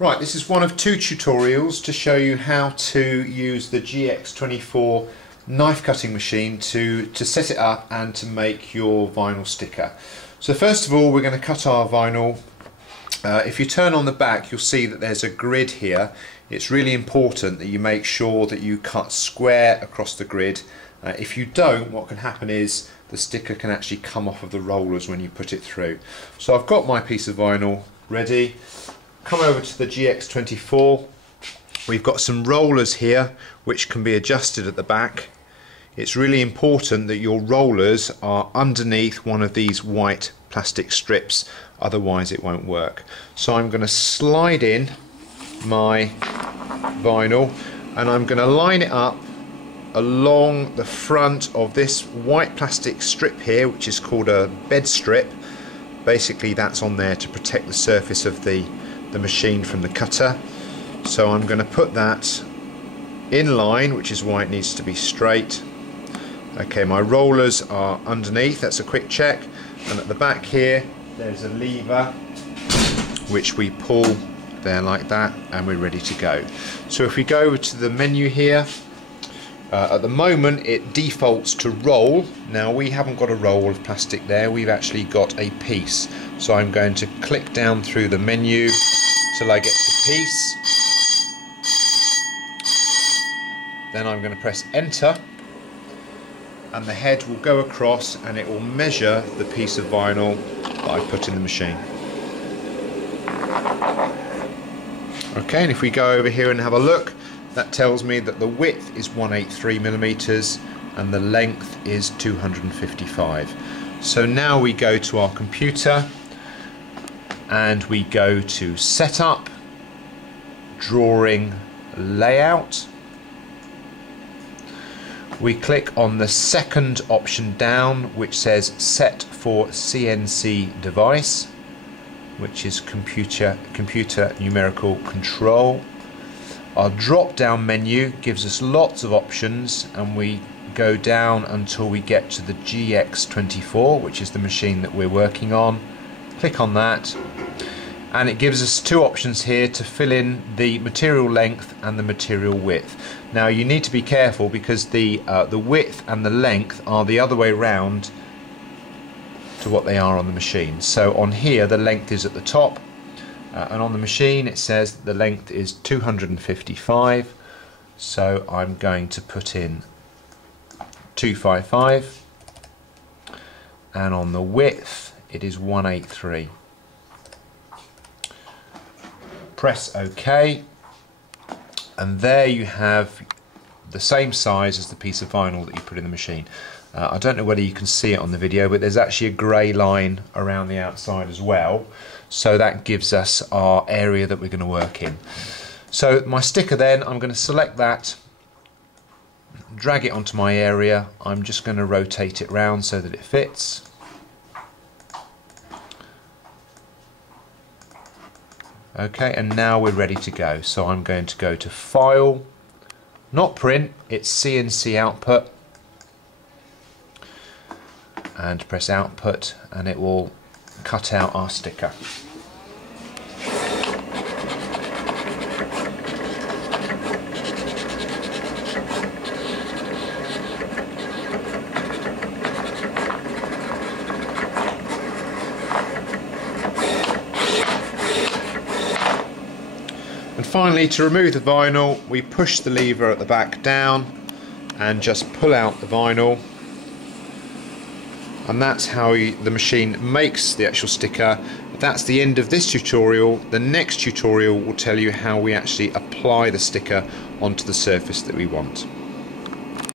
Right, this is one of two tutorials to show you how to use the GX-24 knife cutting machine to set it up and to make your vinyl sticker. So first of all, we're going to cut our vinyl. If you turn on the back, you'll see that there's a grid here. It's really important that you make sure that you cut square across the grid. If you don't, what can happen is the sticker can actually come off of the rollers when you put it through. So I've got my piece of vinyl ready. Come over to the GX-24. We've got some rollers here which can be adjusted at the back. It's really important that your rollers are underneath one of these white plastic strips, otherwise it won't work. So I'm going to slide in my vinyl and I'm going to line it up along the front of this white plastic strip here, which is called a bed strip. Basically that's on there to protect the surface of the machine from the cutter. So I'm going to put that in line, which is why it needs to be straight. Okay, my rollers are underneath, that's a quick check, and at the back here there's a lever which we pull there like that and we're ready to go. So if we go over to the menu here, at the moment it defaults to roll. Now we haven't got a roll of plastic there, we've actually got a piece. So I'm going to click down through the menu till I get to piece. Then I'm going to press enter and the head will go across and it will measure the piece of vinyl that I put in the machine. Okay, and if we go over here and have a look, that tells me that the width is 183mm and the length is 255. So now we go to our computer and we go to Setup, Drawing, Layout. We click on the second option down which says Set for CNC Device, which is computer numerical control. Our drop down menu gives us lots of options and we go down until we get to the GX-24, which is the machine that we're working on. Click on that and it gives us two options here to fill in the material length and the material width. Now you need to be careful because the width and the length are the other way round to what they are on the machine. So on here the length is at the top and on the machine it says the length is 255, so I'm going to put in 255 and on the width it is 183. Press OK and there you have the same size as the piece of vinyl that you put in the machine. I don't know whether you can see it on the video, but there's actually a grey line around the outside as well, so that gives us our area that we're going to work in. So my sticker then, I'm going to select that, drag it onto my area. I'm just going to rotate it round so that it fits. Okay, and now we're ready to go. So I'm going to go to File, not Print, it's CNC Output, and press Output and it will cut out our sticker. And finally, to remove the vinyl, we push the lever at the back down and just pull out the vinyl. And that's how the machine makes the actual sticker. That's the end of this tutorial. The next tutorial will tell you how we actually apply the sticker onto the surface that we want.